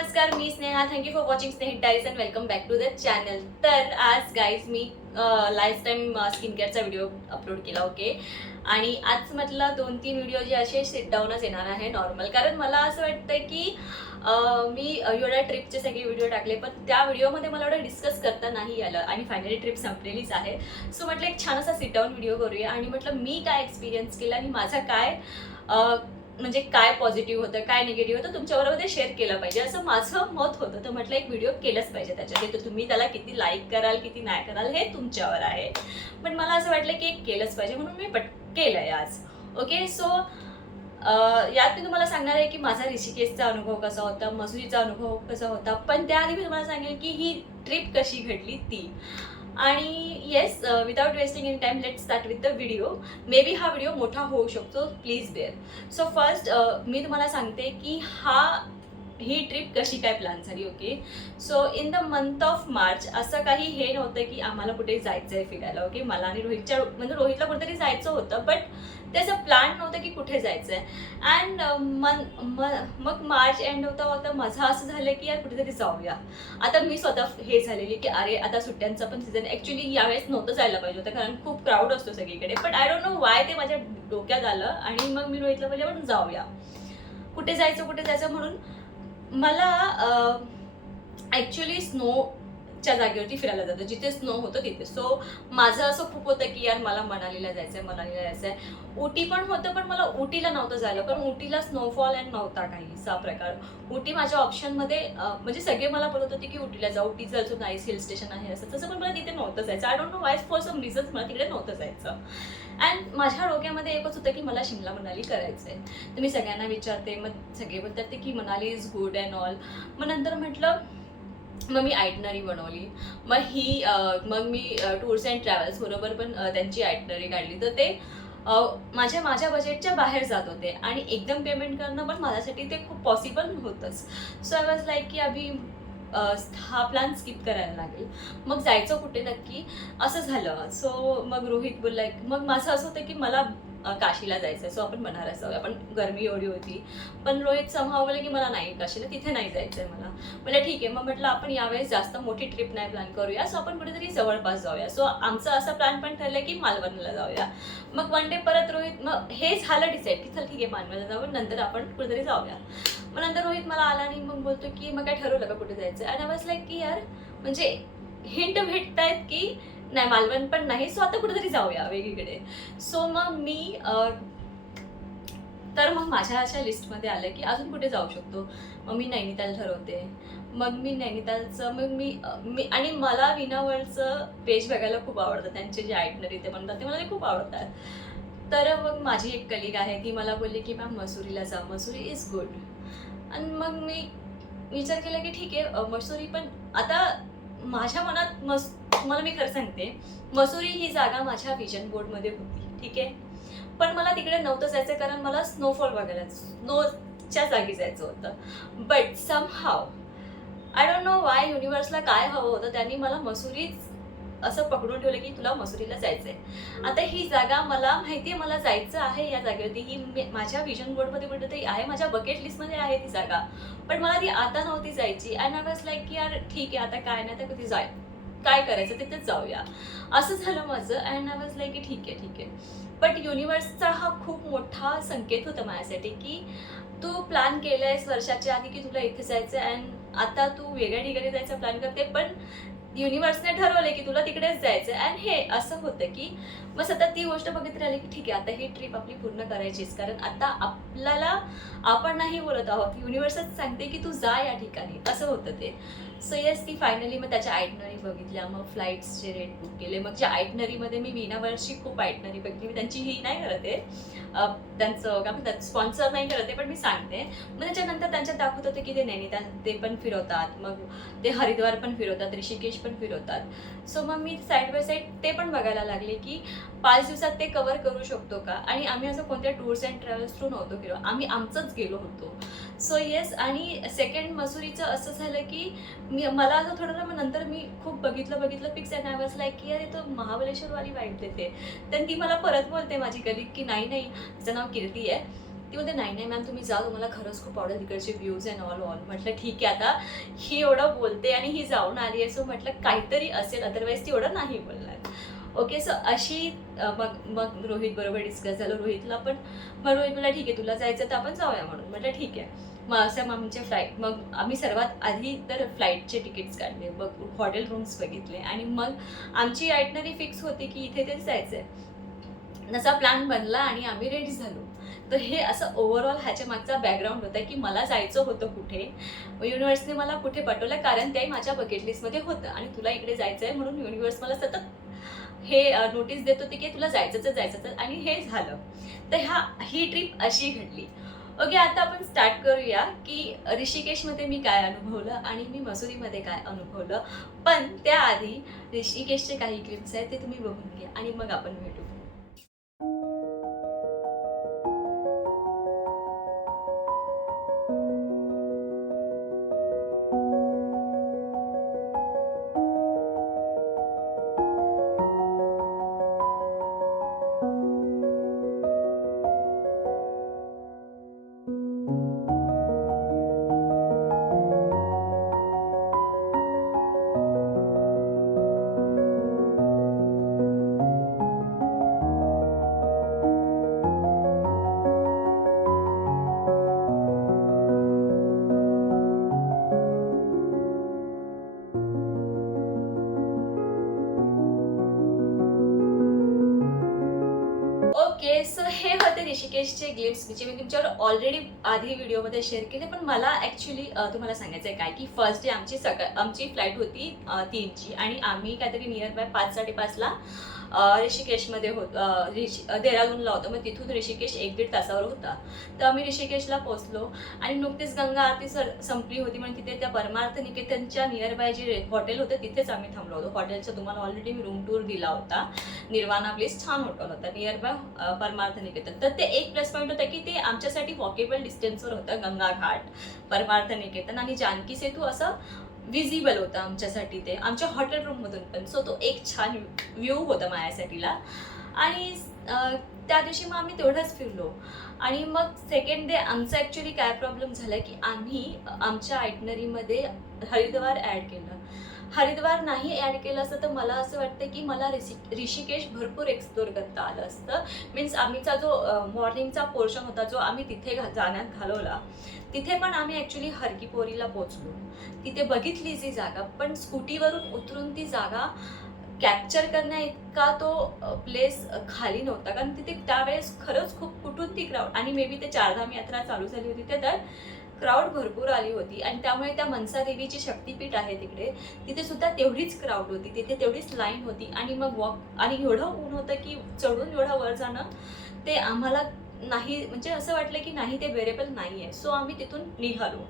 नमस्कार, मी Sneha. Thank you for watching Snehi diaries and welcome back to the channel. तर आज गाईज मी लास्ट टाइम स्किन केअरचा व्हिडिओ अपलोड केला. ओके. आणि आज म्हटलं 2-3 व्हिडिओ जे असे सिट डाऊनच येणार आहे नॉर्मल, कारण मला असं वाटतंय की मी एवढ्या ट्रिपचे सगळे व्हिडिओ टाकले, पण त्या व्हिडिओमध्ये मला एवढं डिस्कस करता नाही आलं आणि फायनली ट्रिप संपलेलीच आहे. सो म्हटलं एक छान असा सिट डाऊन व्हिडिओ करूया आणि म्हटलं मी काय एक्सपिरियन्स केला आणि माझा काय म्हणजे काय पॉझिटिव्ह होतं, काय निगेटिव्ह होतं, तुमच्याबरोबर ते शेअर केलं पाहिजे असं माझं मत होतं. तर म्हटलं एक व्हिडिओ केलंच पाहिजे त्याच्यात. तर तुम्ही त्याला किती लाईक कराल किती नाही कराल हे तुमच्यावर आहे, पण मला असं वाटलं की एक केलंच पाहिजे म्हणून मी केलंय आज. ओके. सो यात मी तुम्हाला सांगणार आहे की माझा ऋषिकेशचा अनुभव कसा होता, मसुरीचा अनुभव कसा होता, पण त्याआधी मी तुम्हाला सांगेल की ही ट्रिप कशी घडली ती. आणि yes, without wasting in time let start with the video. May be हा व्हिडिओ मोठा होऊ शकतो, प्लीज बेअर. सो फर्स्ट मी तुम्हाला सांगते की ही ट्रिप कशी काय प्लॅन झाली. Okay. So in the month of March असं काही हे नव्हतं की आम्हाला कुठे जायचं आहे फिरायला. ओके. मला आणि रोहितला कुठेतरी जायचं होतं, बट त्याचं प्लॅन नव्हतं की कुठे जायचं आहे. अँड मग मार्च एंड होता माझं असं झालं की यार कुठेतरी जाऊया. आता मी स्वतः हे झालेली की अरे आता सुट्ट्यांचा पण सीझन ॲक्च्युली यावेळेस नव्हतं जायला पाहिजे होतं, कारण खूप क्राऊड असतो सगळीकडे. But I don't know Y ते माझ्या डोक्यात आलं आणि मग मी रोहितला बोलले पण जाऊया. कुठे जायचं म्हणून मला ॲक्च्युली स्नोच्या जागेवरती फिरायला जातं, जिथे स्नो होतं तिथे. सो माझं असं खूप होतं की यार मला मनालीला जायचं आहे. उटी पण होतं, पण मला उटीला नव्हतं जायला, कारण उटीला स्नोफॉल अँड नव्हता काहीसा प्रकार. उटी माझ्या ऑप्शनमध्ये म्हणजे सगळे मला बोलत होते की उटीला जाऊ, उटीचं अजून नाईस हिल स्टेशन आहे असं तसं, पण मला तिथे नव्हतं जायचं. I don't know why, for some reasons मला तिकडे नव्हतं जायचं. अँड माझ्या डोक्यामध्ये एकच होतं की मला शिमला मनाली करायचं आहे. तर मी सगळ्यांना विचारते, मग सगळे बोलतात ते की Manali is good and all. मग नंतर म्हटलं, मग मी आयटनरी बनवली. मग मी टूर्स अँड ट्रॅव्हल्स बरोबर पण त्यांची आयटनरी काढली. तर ते माझ्या बजेटच्या बाहेर जात होते आणि एकदम पेमेंट करणं पण माझ्यासाठी ते खूप पॉसिबल नव्हतंच. सो आय वॉज लाईक की अभि हा प्लॅन स्किप करायला लागेल. मग जायचं कुठे नक्की असं झालं. सो मग रोहित बोलला, मग माझं असं होतं की मला काशीला जायचं आहे. सो आपण बनारस जाऊया, पण गरमी एवढी होती. पण रोहित समहाव बोलले की मला नाही, काशीला तिथे नाही जायचं आहे मला. म्हणजे ठीक आहे. मग म्हटलं आपण यावेळेस जास्त मोठी ट्रिप नाही प्लॅन करूया, सो आपण कुठेतरी जवळपास जाऊया. सो आमचं असं प्लॅन पण ठरलं की मालवणला जाऊया. मग वन डे परत रोहित, मग हे झालं डिसाईड की चल ठीक आहे मालवणला जाऊ, नंतर आपण कुठेतरी जाऊया. मग नंतर रोहित मला आला आणि मग बोलतो की मग काय ठरवलं का कुठे जायचं. आणि आय वॉज लाईक की यार म्हणजे हिंट भेटतायत की नाही मालवण पण नाही, सो आता कुठेतरी जाऊया वेगळीकडे. सो मग मग माझ्या अशा लिस्टमध्ये आलं की अजून कुठे जाऊ शकतो. मग मी नैनिताल ठरवते. मग मी नैनितालचं मी आणि मला विना वर्ल्डचं पेज बघायला खूप आवडतं. त्यांचे जे आयटनरी ते म्हणतात ते मला खूप आवडतात. तर मग माझी एक कलिग आहे, ती मला बोलली की मॅम मसुरीला जा, मसुरी इज गुड. आणि मग मी विचार केला की ठीक आहे मसुरी, पण आता माझ्या मनात तुम्हाला मी खरं सांगते, मसुरी ही जागा माझ्या विजन बोर्डमध्ये होती. ठीक आहे. पण मला तिकडे नव्हतं जायचं, कारण मला स्नोफॉल बघायला, स्नोच्या जागी जायचं होतं. But somehow I don't know why, युनिव्हर्सला काय हवं होतं, त्यांनी मला मसुरीच असं पकडून ठेवलं की तुला मसुरीला जायचंय. आता ही जागा मला माहितीये, मला जायचं आहे या जागेवरती. ही माझ्या विजन बोर्डमध्ये कुठेतरी आहे, माझ्या बकेट लिस्टमध्ये आहे ती जागा, पण मला ती आता नव्हती जायची. अँड आय वॉज लाईक की यार ठीक आहे, आता काय नाही तर कधी काय करायचं तिथेच जाऊया, असं झालं माझं. अँड आय वॉज लाईक की ठीक आहे. बट युनिव्हर्सचा हा खूप मोठा संकेत होता माझ्यासाठी की तू प्लॅन केलंयस वर्षाच्या आधी की तुला इथे जायचं, अँड आता तू वेगळ्या ठिकाणी जायचं प्लॅन करते, पण युनिव्हर्सने ठरवलंय की तुला तिकडेच जायचं. अँड हे असं होतं की मग सतत ती गोष्ट बघत राहिली की ठीक आहे आता ही ट्रिप आपली पूर्ण करायचीच, कारण आता आपण नाही बोलत आहोत, युनिव्हर्सच सांगते की तू जा या ठिकाणी, असं होतं ते. सो येस, ती फायनली मग त्याच्या आयटनरी बघितल्या, मग फ्लाईट्सचे रेट बुक केले. मग ज्या आयटनरीमध्ये मी विनावरची खूप आयटनरी बघितली, मी त्यांची ही नाही करत आहे, त्यांचं काय म्हणतात स्पॉन्सर नाही करत आहे, पण मी सांगते. मग त्याच्यानंतर त्यांच्यात दाखवत होते की ते नैनिताल ते पण फिरवतात, मग ते हरिद्वार पण फिरवतात, ऋषिकेश पण फिरवतात. सो मग मी साईड बाय साईड ते पण बघायला लागले की 5 दिवसात ते कव्हर करू शकतो का. आणि आम्ही असं कोणत्या टूर्स अँड ट्रॅव्हल्स थ्रू नव्हतो गेलो, आम्ही आमचंच गेलो होतो. So yes. आणि सेकंड मसुरीचं असं झालं की मला असं थोडं मग नंतर मी खूप बघितलं पिक्स, अँड आय वॉज लाईक की यार तो महाबळेश्वरवाली वाईब देते. तर ती मला परत बोलते माझी कलिग की नाही तिचं नाव कीर्ती आहे, ती बोलते नाही नाही मॅम तुम्ही जा, तुम्हाला खरंच खूप आवडेल तिकडचे व्ह्यूज अँड ऑल ऑल. म्हटलं ठीक आहे, आता ही एवढं बोलते आणि ही जाऊन आली आहे, सो म्हटलं काहीतरी असेल, अदरवाईज ती एवढं नाही बोलणार. ओके, सो अशी मग मग रोहित बरोबर डिस्कस झालं. रोहितला पण मग रोहित मला ठीक आहे तुला जायचं तर आपण जाऊया म्हणून. म्हटलं ठीक आहे. मग असं मग आमचे फ्लाईट, मग आम्ही सर्वात आधी तर फ्लाईटचे तिकीट्स काढले, मग हॉटेल रूम्स बघितले आणि मग आमची आयटनरी फिक्स होती की इथे तेच जायचं आहे. तसा प्लॅन बनला आणि आम्ही रेडी झालो. तर हे असं ओव्हरऑल ह्याच्या मागचा बॅकग्राऊंड होता की मला जायचं होतं कुठे, युनिव्हर्सने मला कुठे पाठवलं, कारण ते माझ्या बकेट लिस्टमध्ये होतं आणि तुला इकडे जायचं आहे म्हणून युनिव्हर्स मला सतत हे नोटीस देत होती की तुला जायचंच आणि हे झालं. तर ही ट्रिप अशी घडली. ओके, आता आपण स्टार्ट करूया की ऋषिकेशमध्ये मी काय अनुभवलं आणि मी मसुरीमध्ये काय अनुभवलं. पण त्याआधी ऋषिकेशचे काही क्लिप्स आहेत ते तुम्ही बघून घ्या आणि मग आपण भेटू. ओके, सो हे होते ऋषिकेशचे ग्लिम्स, जे मी तुमच्यावर ऑलरेडी आधी व्हिडिओमध्ये शेअर केले. पण मला ॲक्च्युली तुम्हाला सांगायचं आहे काय की फर्स्ट डे आमची फ्लाईट होती 3ची आणि आम्ही काहीतरी नियर बाय 5-5:30ला ऋषिकेशमध्ये देहरादूनला होतं. मग तिथून ऋषिकेश 1-1.5 तासावर होता. तर आम्ही ऋषिकेशला पोहोचलो आणि नुकतीच गंगा आरती संपली होती म्हणून तिथे त्या परमार्थ निकेतनच्या नियर बाय जे हॉटेल होतं तिथेच आम्ही थांबलो होतो. हॉटेलचा तुम्हाला ऑलरेडी मी रूम टूर दिला होता. निर्वाणा प्लेस छान हॉटेल होता नियर बाय परमार्थ निकेतन. तर ते एक प्लस पॉईंट होता की ते आमच्यासाठी वॉकेबल डिस्टन्सवर होतं. गंगा घाट, परमार्थ निकेतन आणि जानकी सेतू असं विजिबल होतं आमच्यासाठी, ते आमच्या हॉटेल रूममधून पण. सो तो एक छान व्ह्यू होता माझ्यासाठीला. आणि त्या दिवशी मग आम्ही तेवढंच फिरलो. आणि मग सेकंड डे आमचा ॲक्च्युली काय प्रॉब्लेम झाला की आम्ही आमच्या आयटनरीमध्ये हरिद्वार ॲड केलं. हरिद्वार नाही ॲड केलं असतं तर मला असं वाटतं की मला ऋषिकेश भरपूर एक्सप्लोर करता आलं असतं. मीन्स आम्हीचा जो मॉर्निंगचा पोर्शन होता जो आम्ही तिथे जाण्यात घालवला, तिथे पण आम्ही ॲक्च्युली हरकीपोरीला पोचलो. तिथे बघितली जी जागा, पण स्कूटीवरून उतरून ती जागा कॅप्चर करण्या इतका तो प्लेस खाली नव्हता. कारण तिथे त्यावेळेस खरंच खूप कुठून ती क्राऊड, आणि मे बी ते चारधाम यात्रा चालू झाली होती ते तर क्राऊड भरपूर आली होती. आणि त्यामुळे त्या मनसा देवीची शक्तीपीठ आहे तिकडे, तिथे सुद्धा तेवढीच क्राऊड होती, तिथे तेवढीच लाईन होती. आणि मग वॉक, आणि एवढं ऊन होतं की चढून एवढं वर जाणं ते आम्हाला नाही, म्हणजे असं वाटलं की नाही ते वेरेबल नाही आहे. सो आम्ही तिथून निघालो.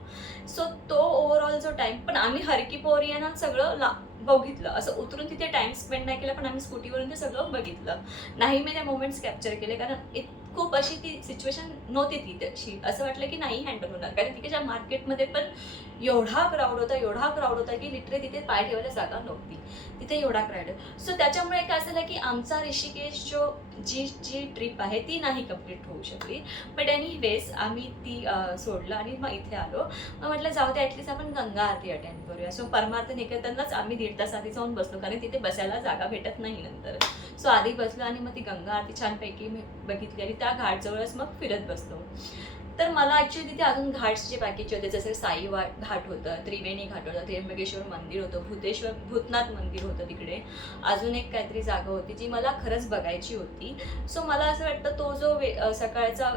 सो तो ओव्हरऑल जो टाईम, पण आम्ही हरकीपोरियाना सगळं बघितलं, असं उतरून तिथे टाइम स्पेंड नाही केला, पण आम्ही स्कूटीवरून ते सगळं बघितलं. नाही मी ते मोमेंट्स कॅप्चर केले कारण खूप अशी ती सिच्युएशन नव्हती ती तशी. असं वाटलं की नाही हँडल होणार, कारण तिकडच्या मार्केटमध्ये पण एवढा क्राऊड होता की लिटरली तिथे पाय ठेवायला जागा नव्हती, तिथे एवढा क्राऊड. सो त्याच्यामुळे काय झालं की आमचा ऋषिकेश जी ट्रिप आहे ती नाही कम्प्लीट होऊ शकली. बट एनिवेज आम्ही ती सोडलं आणि मग इथे आलो. मग म्हटलं जाऊ दे, ॲटलीस्ट आपण गंगा आरती अटेंड करूया. सो परमार्थ निकेतनलाच आम्ही 1.5 तास आधी जाऊन बसलो, कारण तिथे बसायला जागा भेटत नाही नंतर. सो आधी बसलो आणि मग ती गंगा आरती छानपैकी बघितली आणि त्या घाटजवळच मग फिरत बसलो. तर मला ॲक्च्युली तिथे अजून घाट्स जे बाकीचे होते, जसं साई घाट होतं, त्रिवेणी घाट होतं, त्र्यंबकेश्वर मंदिर होतं, भूतनाथ मंदिर होतं तिकडे. अजून एक काहीतरी जागा होती जी मला खरंच बघायची होती. सो मला असं वाटतं तो जो सकाळचा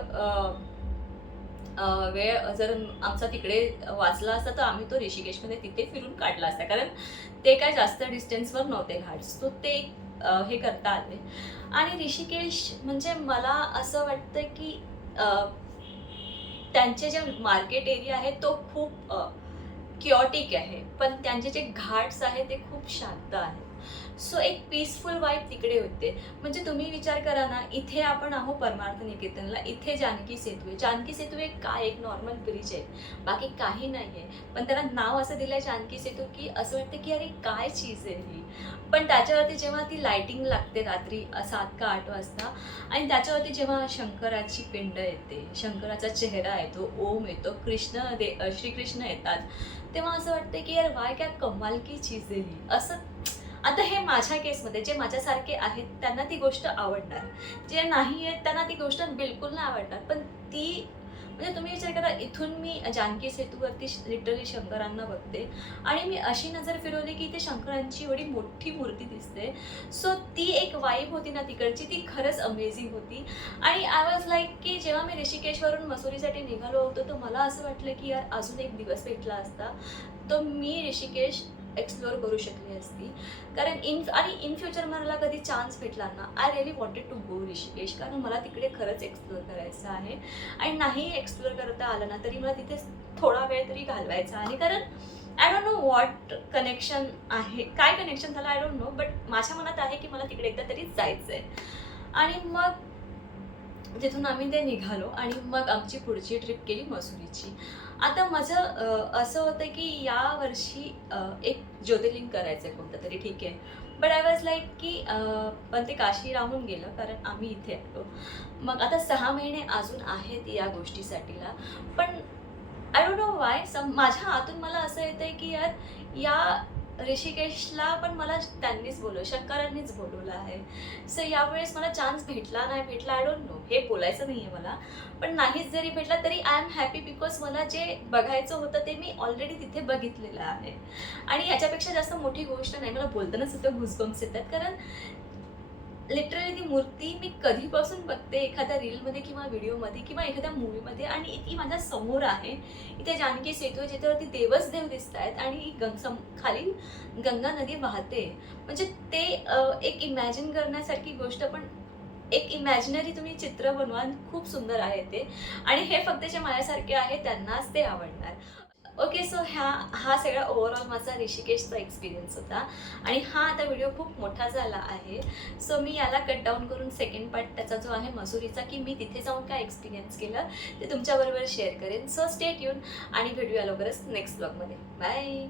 वेळ जर आमचा तिकडे वाचला असता तर आम्ही तो ऋषिकेशमध्ये तिथे फिरून काढला असता, कारण ते काय जास्त डिस्टन्सवर नव्हते घाट्स. तो ते हे करता आले. आणि ऋषिकेश म्हणजे मला असं वाटतं की त्यांचे जे मार्केट एरिया आहे तो खूप किऑटिक आहे, पण त्यांचे जे घाट्स आहेत ते खूप शांत आहेत. सो एक पीसफुल वाईब तिकडे होते. म्हणजे तुम्ही विचार करा ना, इथे आपण आहो परमार्थ निकेतनला, इथे जानकी सेतू आहे. जानकी सेतू एक काय, एक नॉर्मल ब्रिज आहे, बाकी काही नाही आहे. पण त्याला नाव असं दिलं आहे जानकी सेतू, की असं वाटतं की अरे काय चीज आहे ही. पण त्याच्यावरती जेव्हा ती लाइटिंग लागते रात्री 7 का 8 वाजता, आणि त्याच्यावरती जेव्हा शंकराची पिंड येते, शंकराचा चेहरा येतो, ओम येतो, श्रीकृष्ण येतात, तेव्हा असं वाटतं की यार वाय क्या कमाल की चीज आहे ही. असं आता हे माझ्या केसमध्ये जे माझ्यासारखे आहेत त्यांना ती गोष्ट आवडणार, जे नाही आहेत त्यांना ती गोष्ट बिलकुल नाही आवडणार. पण ती म्हणजे तुम्ही विचार करा, इथून मी जानकी सेतूवरती लिटरली शंकरांना बघते आणि मी अशी नजर फिरवली की इथे शंकरांची एवढी मोठी मूर्ती दिसते. सो ती एक वाईब होती ना तिकडची, ती खरंच अमेझिंग होती. आणि आय वॉज लाईक की जेव्हा मी ऋषिकेशवरून मसुरीसाठी निघालो होतो, तर मला असं वाटलं की यार अजून एक दिवस भेटला असता तो मी ऋषिकेश एक्सप्लोअर करू शकली असती. कारण इन फ्युचर मला कधी चान्स भेटला ना, I really wanted to go Rishikesh, कारण मला तिकडे खरंच एक्सप्लोअर करायचं आहे. आणि नाही एक्सप्लोअर करता आलं ना तरी मला तिथे थोडा वेळ तरी घालवायचा आहे. कारण I don't know what connection आहे, काय कनेक्शन झालं आय डोंट नो, बट माझ्या मनात आहे की मला तिकडे एकदा तरी जायचं आहे. आणि मग तिथून आम्ही ते निघालो आणि मग आमची पुढची ट्रिप केली मसुरीची. आता माझं असं होतं की यावर्षी एक ज्योतिर्लिंग करायचं आहे कोणतं तरी, ठीक आहे. बट आय वॉज लाईक की पण ते काशी राहून गेलं कारण आम्ही इथे आलो. मग आता 6 महिने अजून आहेत या गोष्टीसाठीला. पण आय डोंट नो वाय माझ्या आतून मला असं येतंय की यार या ऋषिकेशला पण मला त्यांनीच शंकरांनीच बोलवलं आहे. सो यावेळेस मला चान्स भेटला नाही भेटला आय डोंट नो, हे बोलायचं नाही आहे मला. पण नाहीच जरी भेटला तरी आय एम हॅपी, बिकॉज मला जे बघायचं होतं ते मी ऑलरेडी तिथे बघितलेलं आहे. आणि याच्यापेक्षा जास्त मोठी गोष्ट नाही, मला बोलताना सुद्धा गुजबम्स येतात. कारण लिटरली ती मूर्ती मी कधीपासून बघते एखाद्या रीलमध्ये किंवा व्हिडिओमध्ये किंवा एखाद्या मूवीमध्ये, आणि ती माझ्या समोर आहे. इथे जानकी सेतू आहे जिथेवरती देवच देव दिसत आहेत आणि खाली गंगा नदी वाहते. म्हणजे ते एक इमॅजिन करण्यासारखी गोष्ट. पण एक इमॅजिनरी तुम्ही चित्र बनवा, खूप सुंदर आहे ते. आणि हे फक्त जे माझ्यासारखे आहे त्यांनाच ते आवडणार. ओके, सो हा सगळा ओव्हरऑल माझा ऋषिकेशचा एक्सपिरियन्स होता. आणि हा आता व्हिडिओ खूप मोठा झाला आहे, सो मी याला कट डाऊन करून सेकंड पार्ट त्याचा जो आहे मसुरीचा, की मी तिथे जाऊन काय एक्सपिरियन्स केलं ते तुमच्याबरोबर शेअर करेन. सो स्टे ट्यून आणि भेटूया लवकरच नेक्स्ट ब्लॉगमध्ये. बाय.